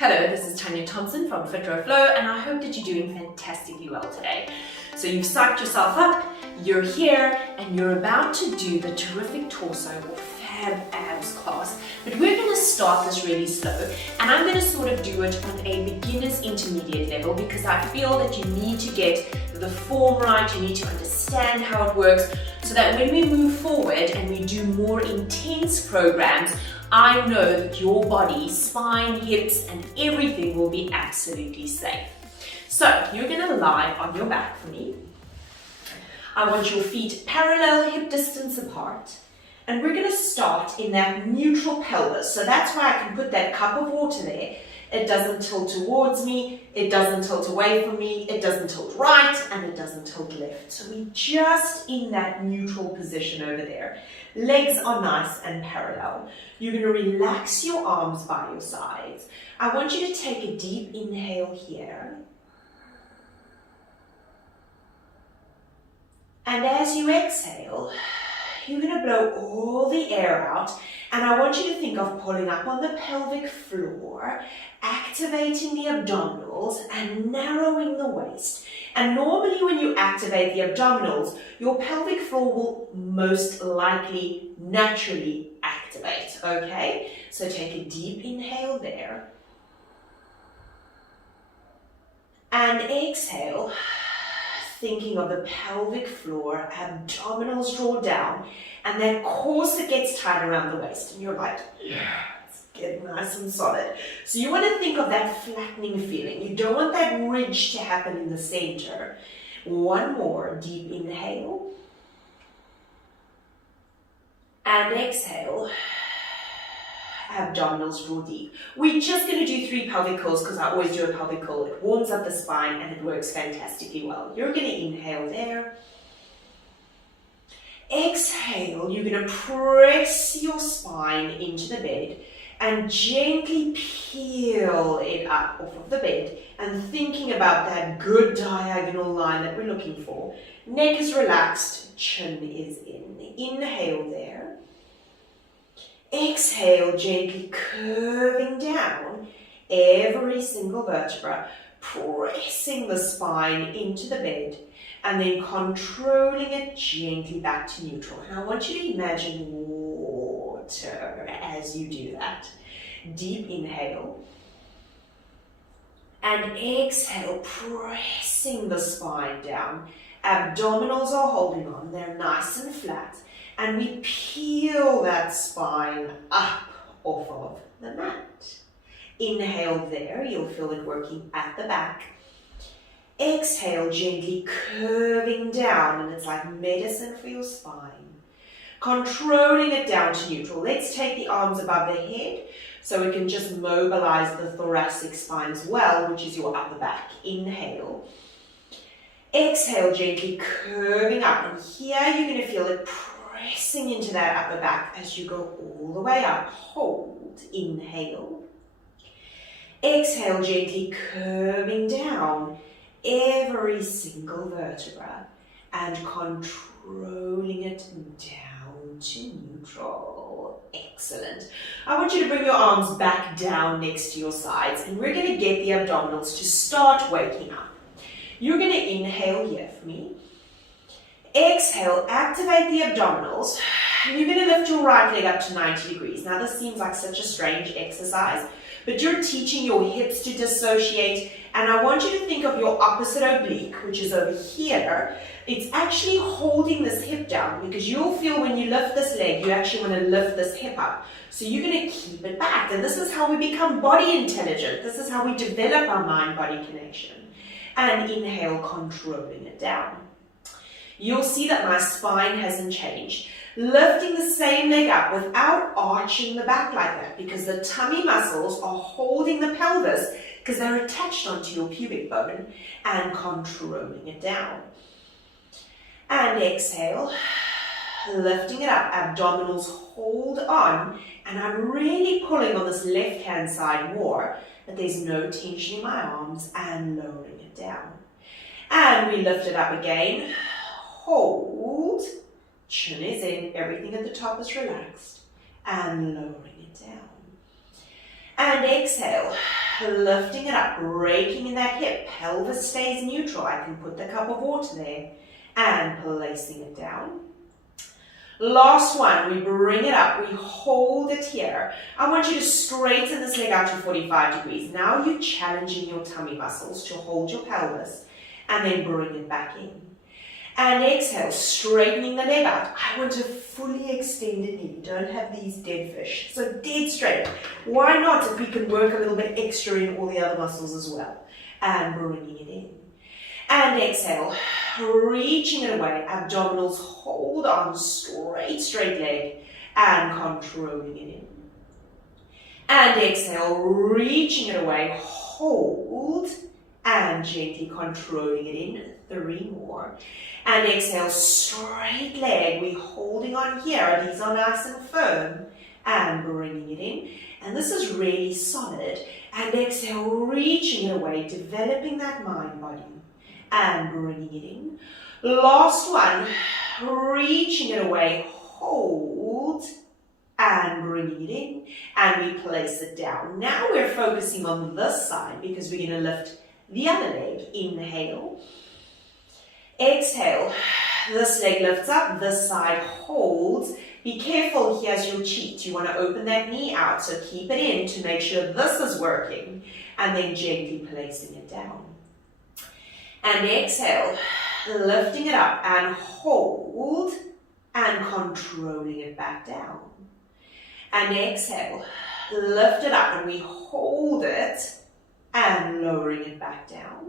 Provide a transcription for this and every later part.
Hello, this is Tanya Thompson from Fit Row Flow, and I hope that you're doing fantastically well today. So you've psyched yourself up, you're here, and you're about to do the terrific torso or fab abs class. But we're going to start this really slow, and I'm going to sort of do it on a beginner's intermediate level because I feel that you need to get the form right, you need to understand how it works, so that when we move forward and we do more intense programs, I know that your body, spine, hips, and everything will be absolutely safe. So you're going to lie on your back for me. I want your feet parallel, hip distance apart. And we're going to start in that neutral pelvis. So that's why I can put that cup of water there. It doesn't tilt towards me, it doesn't tilt away from me, it doesn't tilt right, and it doesn't tilt left. So we're just in that neutral position over there. Legs are nice and parallel. You're going to relax your arms by your sides. I want you to take a deep inhale here. And as you exhale, you're going to blow all the air out, and I want you to think of pulling up on the pelvic floor, activating the abdominals and narrowing the waist. And normally when you activate the abdominals, your pelvic floor will most likely naturally activate, okay? So take a deep inhale there. And exhale, thinking of the pelvic floor, abdominals draw down, and that corset gets tight around the waist. And you're like, yeah, it's getting nice and solid. So you want to think of that flattening feeling. You don't want that ridge to happen in the center. One more deep inhale. And exhale. Abdominals draw deep. We're just going to do 3 pelvic curls because I always do a pelvic curl. It warms up the spine and it works fantastically well. You're going to inhale there. Exhale, you're going to press your spine into the bed and gently peel it up off of the bed, and thinking about that good diagonal line that we're looking for. Neck is relaxed, chin is in. Inhale there. Exhale, gently curving down every single vertebra, pressing the spine into the bed, and then controlling it gently back to neutral. And I want you to imagine water as you do that. Deep inhale. And exhale, pressing the spine down. Abdominals are holding on, they're nice and flat. And we peel that spine up off of the mat. Inhale there, you'll feel it working at the back. Exhale, gently curving down, and it's like medicine for your spine. Controlling it down to neutral. Let's take the arms above the head so we can just mobilize the thoracic spine as well, which is your upper back. Inhale. Exhale, gently curving up, and here you're going to feel it pressing into that upper back as you go all the way up. Hold. Inhale. Exhale, gently curving down every single vertebra and controlling it down to neutral. Excellent. I want you to bring your arms back down next to your sides, and we're going to get the abdominals to start waking up. You're going to inhale here for me. Exhale, activate the abdominals. You're going to lift your right leg up to 90 degrees. Now this seems like such a strange exercise, but you're teaching your hips to dissociate, and I want you to think of your opposite oblique, which is over here. It's actually holding this hip down, because you'll feel when you lift this leg, you actually want to lift this hip up. So you're going to keep it back, and this is how we become body intelligent. This is how we develop our mind-body connection. And inhale, controlling it down. You'll see that my spine hasn't changed. Lifting the same leg up without arching the back like that, because the tummy muscles are holding the pelvis because they're attached onto your pubic bone, and controlling it down. And exhale, lifting it up, abdominals hold on, and I'm really pulling on this left-hand side more, that there's no tension in my arms, and lowering it down. And we lift it up again. Hold, chin is in, everything at the top is relaxed, and lowering it down. And exhale, lifting it up, raking in that hip, pelvis stays neutral. I can put the cup of water there and placing it down. Last one, we bring it up, we hold it here. I want you to straighten this leg out to 45 degrees. Now you're challenging your tummy muscles to hold your pelvis and then bring it back in. And exhale, straightening the leg out. I want a fully extended knee. Don't have these dead fish. So dead straight. Why not if we can work a little bit extra in all the other muscles as well? And bringing it in. And exhale, reaching it away. Abdominals hold on, straight leg. And controlling it in. And exhale, reaching it away. Hold. And gently controlling it in. 3 more. And exhale, straight leg. We're holding on here. These are nice and firm. And bringing it in. And this is really solid. And exhale, reaching it away, developing that mind body. And bringing it in. Last one. Reaching it away. Hold. And bringing it in. And we place it down. Now we're focusing on this side because we're going to lift the other leg. Inhale. Exhale, this leg lifts up, this side holds. Be careful, here's your cheat. You want to open that knee out, so keep it in to make sure this is working. And then gently placing it down. And exhale, lifting it up and hold and controlling it back down. And exhale, lift it up and we hold it and lowering it back down.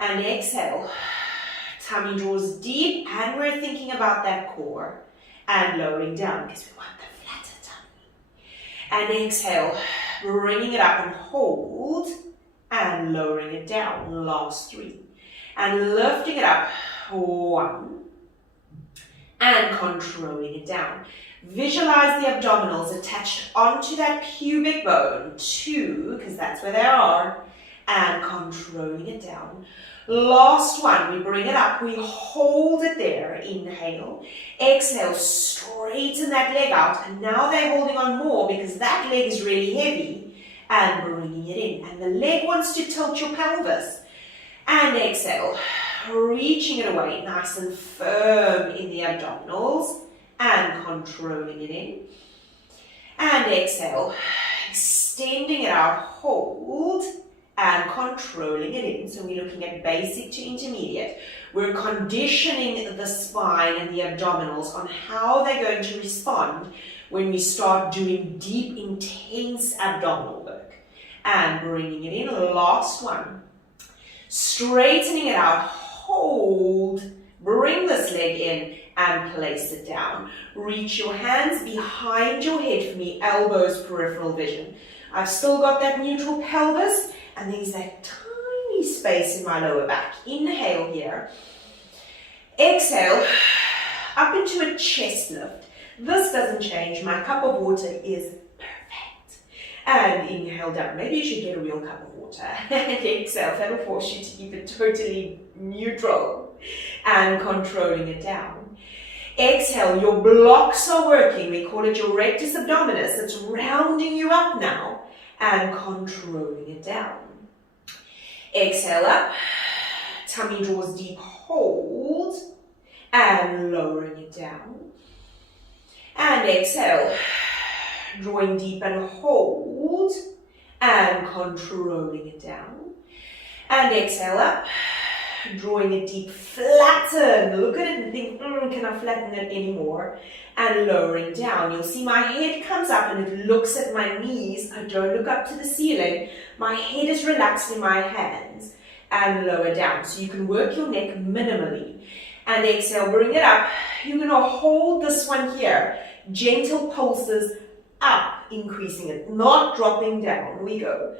And exhale, tummy draws deep and we're thinking about that core and lowering down because we want the flatter tummy. And exhale, bringing it up and hold and lowering it down. Last 3. And lifting it up. 1. And controlling it down. Visualize the abdominals attached onto that pubic bone. 2, because that's where they are. And controlling it down. Last one, we bring it up, we hold it there, inhale, exhale, straighten that leg out, and now they're holding on more because that leg is really heavy, and bringing it in, and the leg wants to tilt your pelvis, and exhale, reaching it away, nice and firm in the abdominals, and controlling it in, and exhale, extending it out, hold, and controlling it in. So we're looking at basic to intermediate. We're conditioning the spine and the abdominals on how they're going to respond when we start doing deep, intense abdominal work. And bringing it in. Last one. Straightening it out. Hold. Bring this leg in and place it down. Reach your hands behind your head for me. Elbows, peripheral vision. I've still got that neutral pelvis. And there's that tiny space in my lower back. Inhale here. Exhale, up into a chest lift. This doesn't change. My cup of water is perfect. And inhale down. Maybe you should get a real cup of water. And exhale, that'll force you to keep it totally neutral. And controlling it down. Exhale, your blocks are working. We call it your rectus abdominis. It's rounding you up now. And controlling it down. Exhale up, tummy draws deep, hold, and lowering it down. And exhale, drawing deep and hold, and controlling it down. And exhale up, drawing it deep, flatten. Look at it and think, can I flatten it anymore? And lowering down. You'll see my head comes up and it looks at my knees. I don't look up to the ceiling. My head is relaxed in my hands and lower down. So you can work your neck minimally. And exhale, bring it up. You're going to hold this one here. Gentle pulses up, increasing it, not dropping down. We go.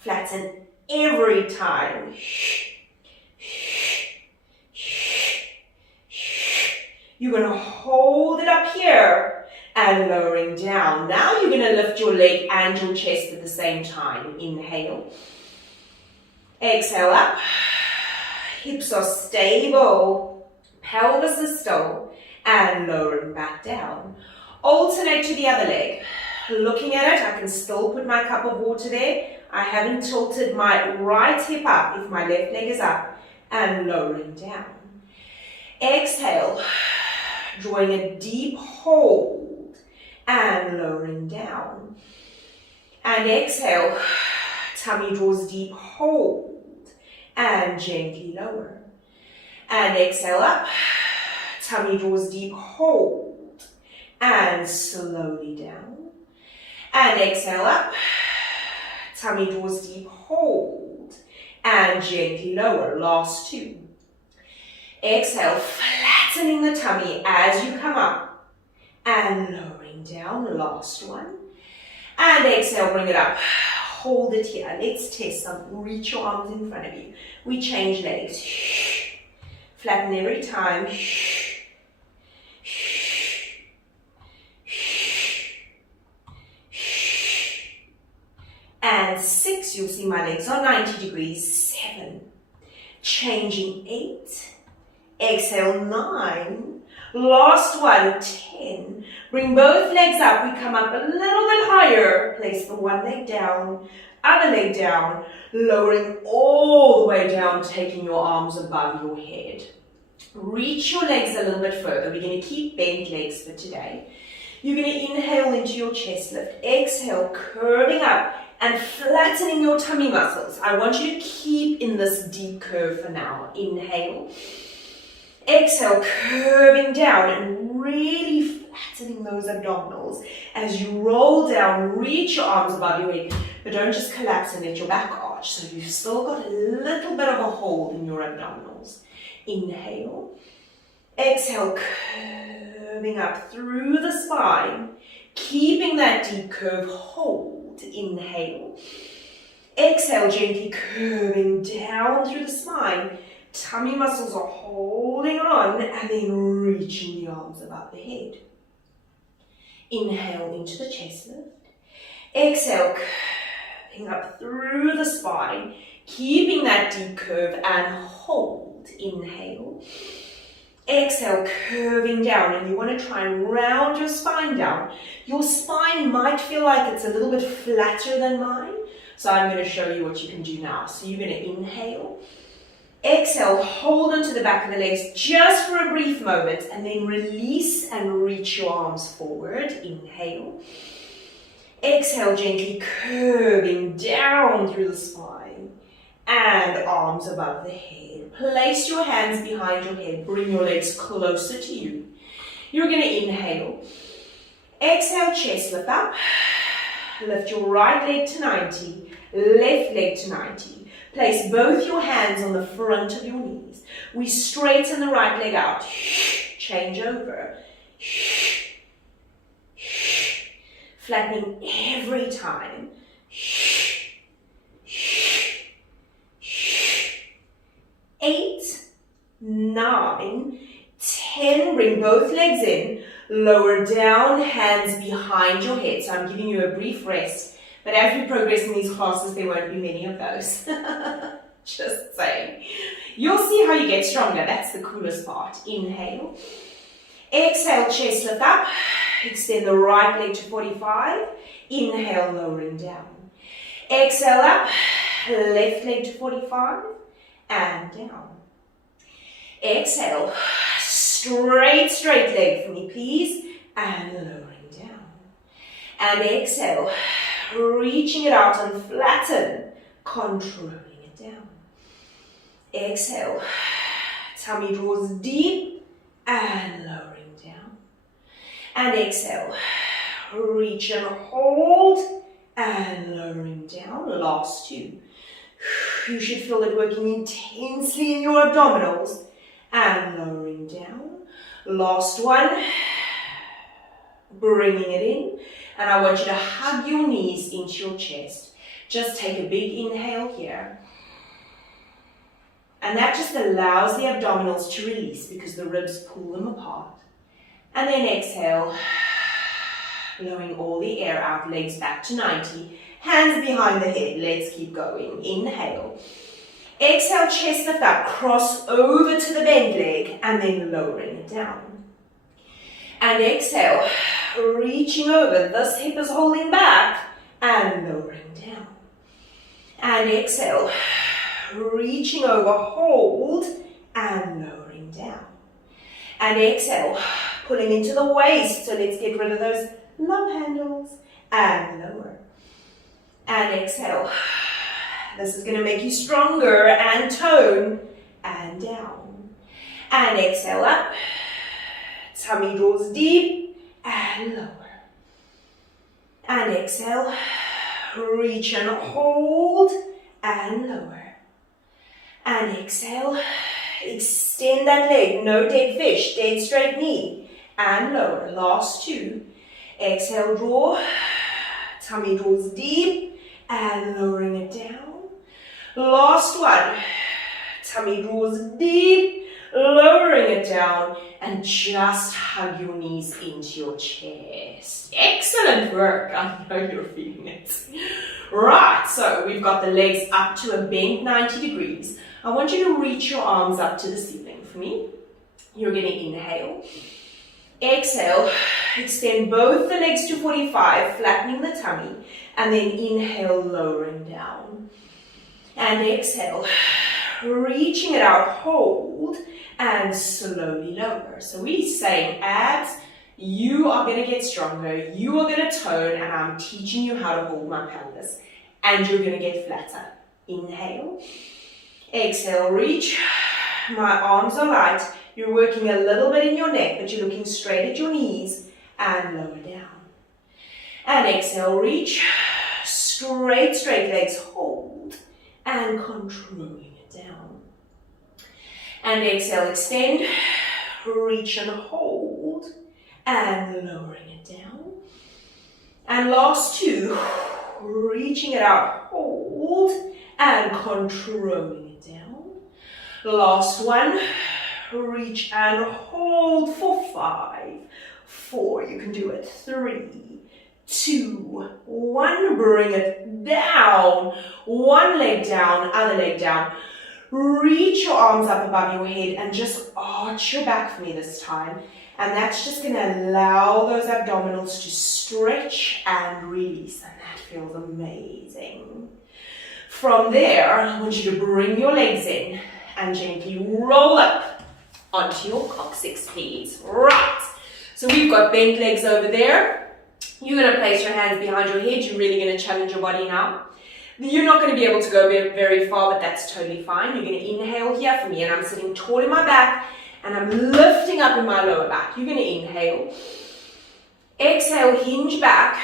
Flatten every time. You're going to hold it up here and lowering down. Now you're going to lift your leg and your chest at the same time. Inhale. Exhale up. Hips are stable. Pelvis is still. and lowering back down. Alternate to the other leg. Looking at it, I can still put my cup of water there. I haven't tilted my right hip up if my left leg is up, and lowering down. Exhale, drawing a deep hold and lowering down. And exhale, tummy draws deep hold and gently lower. And exhale up, tummy draws deep hold and slowly down. And exhale up, tummy draws deep hold and gently lower. Last two. Exhale, flattening the tummy as you come up and lowering down. Last one. And exhale, bring it up. Hold it here. Let's test some. Reach your arms in front of you. We change legs. Flatten every time. And 6, you'll see my legs are 90 degrees. 7, changing 8, exhale 9, last one, 10. Bring both legs up, we come up a little bit higher, place the one leg down, other leg down, lowering all the way down, taking your arms above your head. Reach your legs a little bit further. We're going to keep bent legs for today. You're going to inhale into your chest lift, exhale, curving up, and flattening your tummy muscles. I want you to keep in this deep curve for now. Inhale. Exhale, curving down and really flattening those abdominals. As you roll down, reach your arms above your head, but don't just collapse and let your back arch. So you've still got a little bit of a hold in your abdominals. Inhale. Exhale, curving up through the spine, keeping that deep curve hold. Inhale. Exhale, gently curving down through the spine. Tummy muscles are holding on and then reaching the arms above the head. Inhale into the chest lift. Exhale, curving up through the spine, keeping that deep curve and hold. Inhale. Exhale, curving down, and you want to try and round your spine down. Your spine might feel like it's a little bit flatter than mine, so I'm going to show you what you can do now. So you're going to inhale, exhale, hold onto the back of the legs just for a brief moment, and then release and reach your arms forward. Inhale, exhale, gently curving down through the spine, and arms above the head. Place your hands behind your head. Bring your legs closer to you. You're going to inhale. Exhale, chest lift up. Lift your right leg to 90. Left leg to 90. Place both your hands on the front of your knees. We straighten the right leg out. Change over. Flattening every time. 8, 9, 10, bring both legs in, lower down, hands behind your head. So I'm giving you a brief rest, but as we progress in these classes, there won't be many of those. Just saying. You'll see how you get stronger. That's the coolest part. Inhale. Exhale, chest lift up. Extend the right leg to 45. Inhale, lowering down. Exhale up. Left leg to 45. And down. Exhale, straight leg for me, please, and lowering down. And exhale, reaching it out and flatten, controlling it down. Exhale, tummy draws deep and lowering down. And exhale, reach and hold and lowering down. Last two. You should feel it working intensely in your abdominals and lowering down. Last one. Bringing it in. And I want you to hug your knees into your chest. Just take a big inhale here. And that just allows the abdominals to release because the ribs pull them apart. And then exhale, blowing all the air out, legs back to 90. Hands behind the head. Let's keep going. Inhale. Exhale, chest lift up. Cross over to the bent leg and then lowering it down. And exhale, reaching over. This hip is holding back and lowering down. And exhale, reaching over, hold and lowering down. And exhale, pulling into the waist. So let's get rid of those love handles and lower. And exhale. This is going to make you stronger and tone and down. And exhale up. Tummy draws deep and lower. And exhale. Reach and hold and lower. And exhale. Extend that leg. No dead fish. Dead straight knee. And lower. Last two. Exhale, draw. Tummy draws deep and lowering it down. Last one. Tummy draws deep, lowering it down, and just hug your knees into your chest. Excellent work. I know you're feeling it. Right, so we've got the legs up to a bent 90 degrees. I want you to reach your arms up to the ceiling for me. You're going to inhale. Exhale, extend both the legs to 45, flattening the tummy, and then inhale, lowering down. And exhale, reaching it out, hold, and slowly lower. So we're saying, abs, you are going to get stronger, you are going to tone, and I'm teaching you how to hold my pelvis, and you're going to get flatter. Inhale, exhale, reach. My arms are light. You're working a little bit in your neck, but you're looking straight at your knees, and lower down. And exhale, reach. Straight legs, hold, and controlling it down. And exhale, extend, reach and hold, and lowering it down. And last two, reaching it out, hold, and controlling it down. Last one, reach and hold for 5, 4, you can do it, 3, 2, 1, bring it down, one leg down, other leg down. Reach your arms up above your head and just arch your back for me this time. And that's just going to allow those abdominals to stretch and release. And that feels amazing. From there, I want you to bring your legs in and gently roll up onto your coccyx, please. Right. So we've got bent legs over there. You're going to place your hands behind your head. You're really going to challenge your body now. You're not going to be able to go very far, but that's totally fine. You're going to inhale here for me, and I'm sitting tall in my back, and I'm lifting up in my lower back. You're going to inhale. Exhale, hinge back,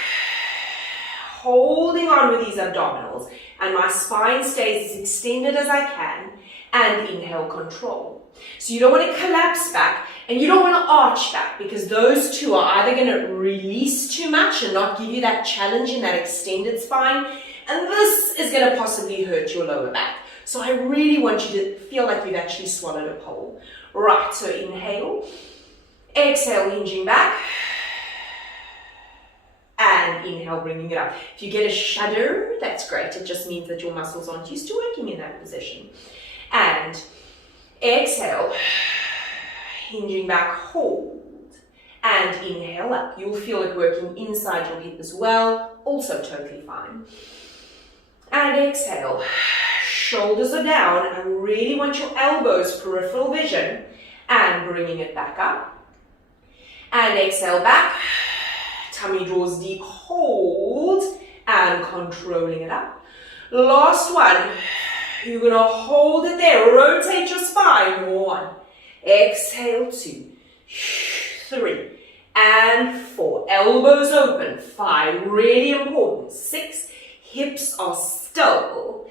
holding on with these abdominals, and my spine stays as extended as I can, and inhale, control. So you don't want to collapse back, and you don't want to arch back, because those two are either going to release too much and not give you that challenge in that extended spine, and this is going to possibly hurt your lower back. So I really want you to feel like you've actually swallowed a pole. Right, so inhale, exhale, hinging back, and inhale, bringing it up. If you get a shudder, that's great. It just means that your muscles aren't used to working in that position. And exhale, hinging back, hold, and inhale up. You'll feel it working inside your hip as well, also totally fine. And exhale, shoulders are down. I really want your elbows, peripheral vision, and bringing it back up. And exhale back, tummy draws deep, hold, and controlling it up. Last one, you're going to hold it there, rotate your spine, 1, exhale, 2, 3, and 4, elbows open, 5, really important, 6, hips are still,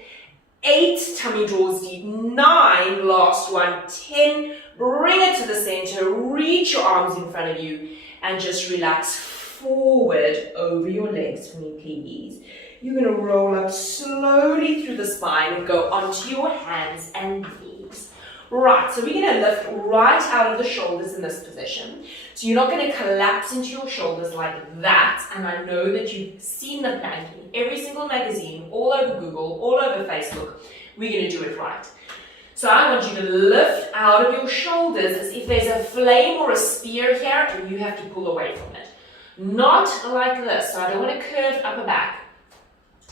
8, tummy draws deep, 9, last one, 10, bring it to the center, reach your arms in front of you, and just relax forward over your legs for me, please. You're going to roll up slowly through the spine and go onto your hands and knees. Right, so we're going to lift right out of the shoulders in this position. So you're not going to collapse into your shoulders like that. And I know that you've seen the plank in every single magazine, all over Google, all over Facebook. We're going to do it right. So I want you to lift out of your shoulders as if there's a flame or a spear here and you have to pull away from it. Not like this. So I don't want a curved upper back.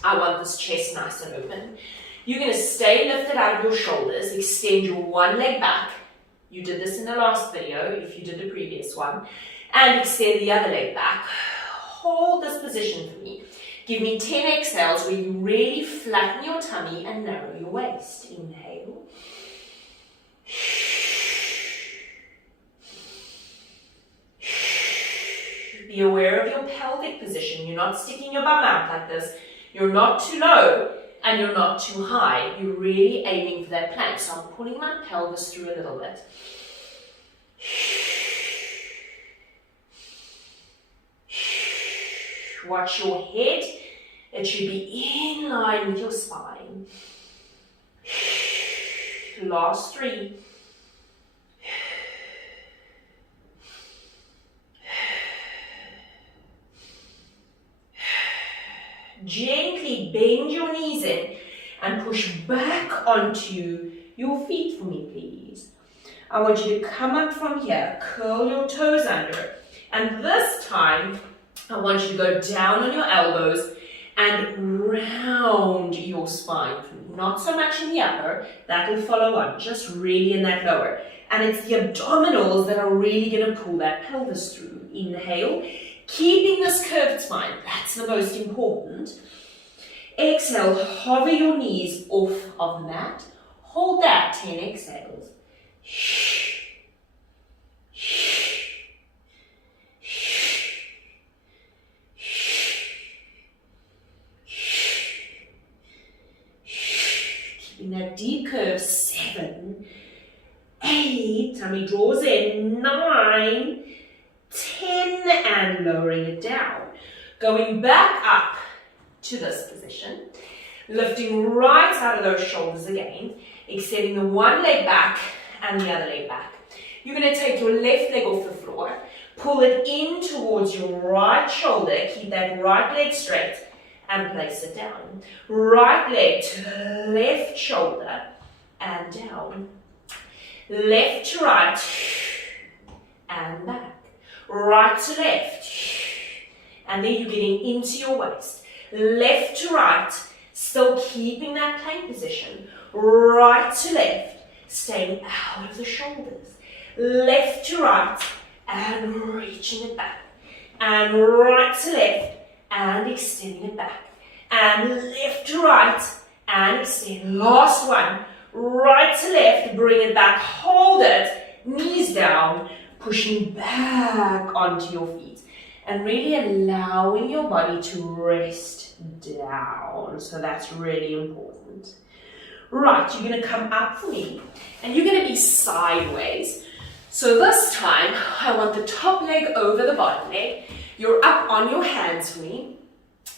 I want this chest nice and open. You're going to stay lifted out of your shoulders. Extend your one leg back. You did this in the last video if you did the previous one. And extend the other leg back. Hold this position for me. Give me 10 exhales where you really flatten your tummy and narrow your waist. Inhale. Be aware of your pelvic position. You're not sticking your bum out like this. You're not too low and you're not too high. You're really aiming for that plank. So I'm pulling my pelvis through a little bit. Watch your head. It should be in line with your spine. Last 3. Gently bend your knees in and push back onto your feet for me, please. I want you to come up from here, curl your toes under, and this time I want you to go down on your elbows and round your spine. Not so much in the upper, that will follow on, just really in that lower. And it's the abdominals that are really going to pull that pelvis through. Inhale, keeping this curved spine, that's the most important. Exhale, hover your knees off of the mat. Hold that, 10 exhales. Keeping that deep curve, 7, 8, tummy draws in, 9, 10, and lowering it down. Going back up to this position, lifting right out of those shoulders again, extending the one leg back and the other leg back. You're going to take your left leg off the floor, pull it in towards your right shoulder, keep that right leg straight, and place it down. Right leg to the left shoulder and down. Left to right and back. Right to left. And then you're getting into your waist. Left to right, still keeping that plank position. Right to left, staying out of the shoulders. Left to right, and reaching it back. And right to left, and extending it back. And left to right, and extend. Last one. Right to left, bring it back, hold it, knees down, pushing back onto your feet. And really allowing your body to rest down. So that's really important. Right, you're going to come up for me, and you're going to be sideways. So this time, I want the top leg over the bottom leg. You're up on your hands for me.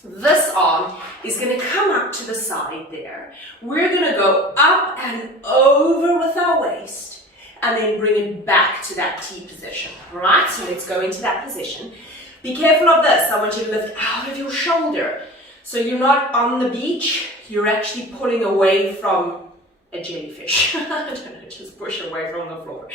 This arm is going to come up to the side there. We're going to go up and over with our waist, and then bring it back to that T position. Right, so let's go into that position. Be careful of this. I want you to lift out of your shoulder. So you're not on the beach, you're actually pulling away from a jellyfish. I don't know, just push away from the floor.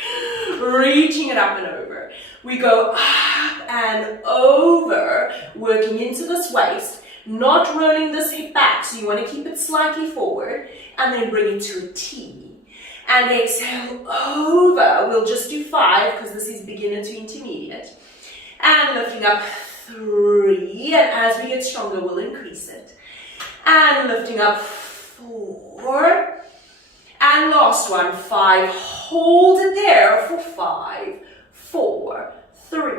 Reaching it up and over. We go up and over, working into this waist, not rolling this hip back, so you want to keep it slightly forward, and then bring it to a T. And exhale over. We'll just do 5 because this is beginner to intermediate. And lifting up 3, and as we get stronger, we'll increase it. And lifting up 4, and last one, 5. Hold it there for 5, 4, 3,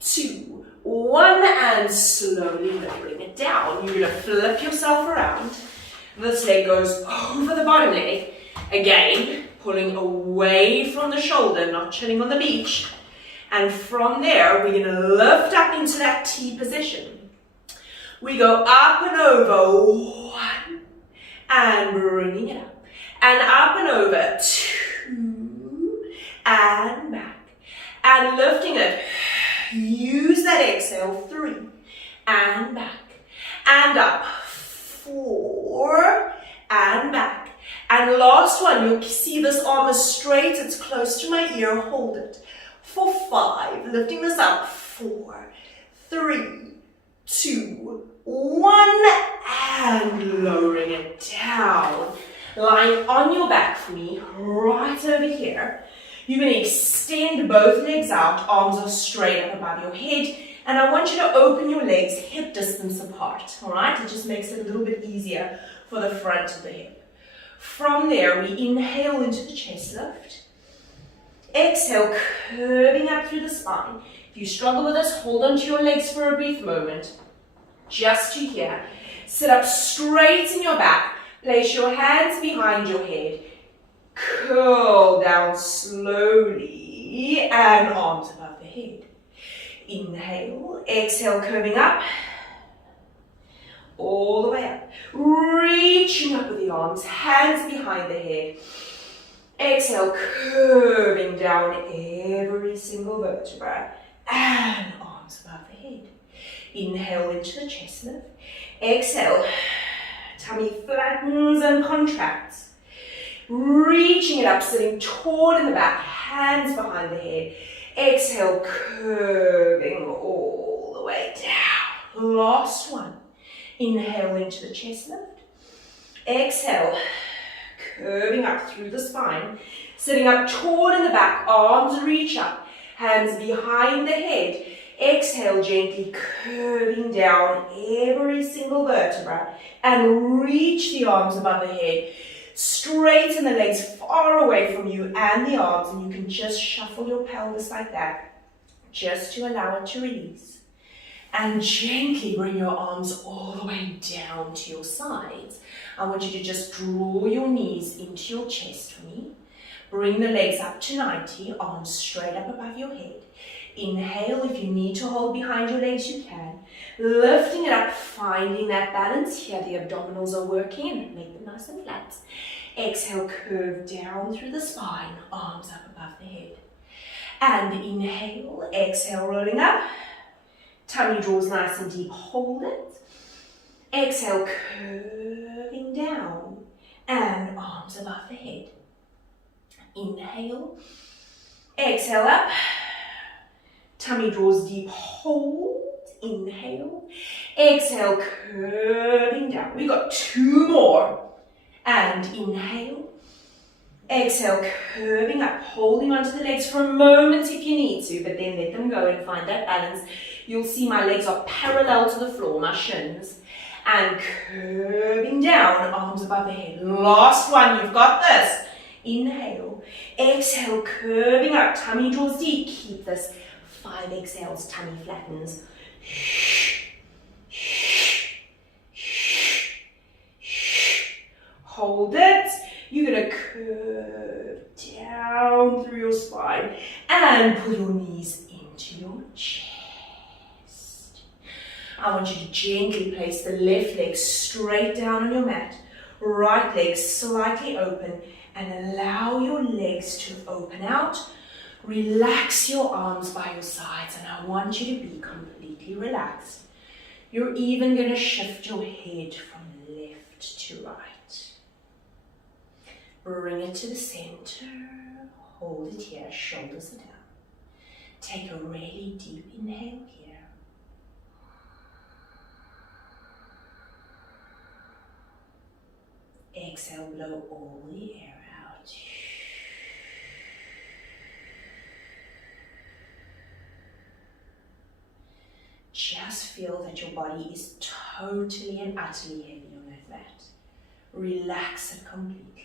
2, 1, and slowly lowering it down. You're going to flip yourself around. This leg goes over the bottom leg. Again, pulling away from the shoulder, not chilling on the beach. And from there, we're going to lift up into that T position. We go up and over, 1, and bringing it up. And up and over, 2, and back. And lifting it. Use that exhale, 3, and back. And up, 4, and back. And last one, you'll see this arm is straight, it's close to my ear, hold it. For 5, lifting this up, 4, 3, 2, 1, and lowering it down. Lying on your back for me, right over here. You're going to extend both legs out, arms are straight up above your head, and I want you to open your legs hip distance apart, all right? It just makes it a little bit easier for the front of the hip. From there, we inhale into the chest lift. Exhale, curving up through the spine. If you struggle with this, hold onto your legs for a brief moment. Just to here. Sit up straight in your back. Place your hands behind your head. Curl down slowly and arms above the head. Inhale, exhale, curving up. All the way up. Reaching up with the arms, hands behind the head. Exhale, curving down every single vertebra and arms above the head. Inhale into the chest lift. Exhale, tummy flattens and contracts. Reaching it up, sitting tall in the back, hands behind the head. Exhale, curving all the way down. Last one. Inhale into the chest lift. Exhale, curving up through the spine. Sitting up tall in the back, arms reach up, hands behind the head. Exhale, gently curving down every single vertebra and reach the arms above the head. Straighten the legs far away from you and the arms, and you can just shuffle your pelvis like that, just to allow it to release. And gently bring your arms all the way down to your sides. I want you to just draw your knees into your chest for me. Bring the legs up to 90, arms straight up above your head. Inhale, if you need to hold behind your legs, you can. Lifting it up, finding that balance. Here the abdominals are working and make them nice and flat. Exhale, curve down through the spine, arms up above the head. And inhale, exhale, rolling up. Tummy draws nice and deep, hold it. Exhale, curving down and arms above the head. Inhale, exhale up. Tummy draws deep, hold. Inhale, exhale, curving down. We've got 2 more. And inhale, exhale, curving up, holding onto the legs for a moment if you need to, but then let them go and find that balance. You'll see my legs are parallel to the floor, my shins, and curving down, arms above the head. Last one, you've got this. Inhale, exhale, curving up, tummy draws deep. Keep this. 5 exhales, tummy flattens. Hold it. You're going to curve down through your spine and pull your knees into your chest. I want you to gently place the left leg straight down on your mat, right leg slightly open, and allow your legs to open out. Relax your arms by your sides, and I want you to be completely relaxed. You're even going to shift your head from left to right. Bring it to the center. Hold it here, shoulders are down. Take a really deep inhale here. Exhale, blow all the air out. Just feel that your body is totally and utterly heavy on that mat. Relax it completely.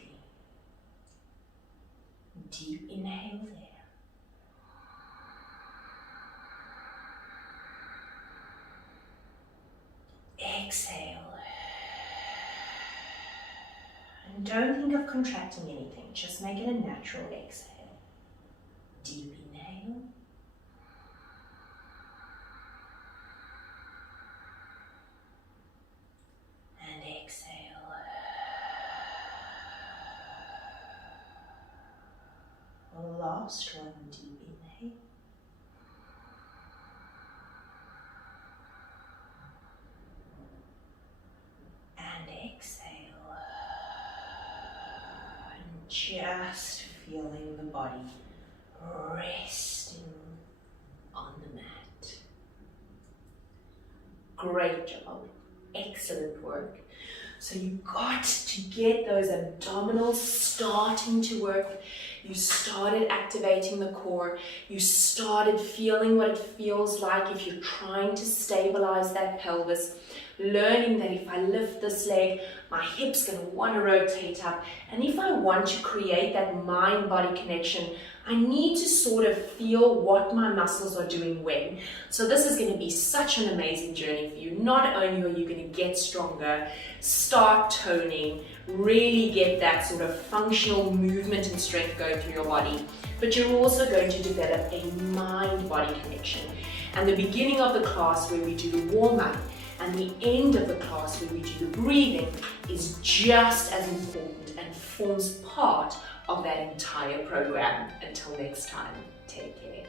Deep inhale there. Exhale. And don't think of contracting anything, just make it a natural exhale. Deep inhale. And exhale. Last one, deep inhale. And exhale. just feeling the body resting on the mat. Great job. Excellent work. So you got to get those abdominals starting to work. You started activating the core. You started feeling what it feels like if you're trying to stabilize that pelvis. Learning that if I lift this leg, my hip's going to want to rotate up. And if I want to create that mind-body connection, I need to sort of feel what my muscles are doing when. So this is going to be such an amazing journey for you. Not only are you going to get stronger, start toning, really get that sort of functional movement and strength going through your body, but you're also going to develop a mind-body connection. And the beginning of the class where we do the warm-up and the end of the class where we do the breathing is just as important and forms part of that entire program. Until next time, take care.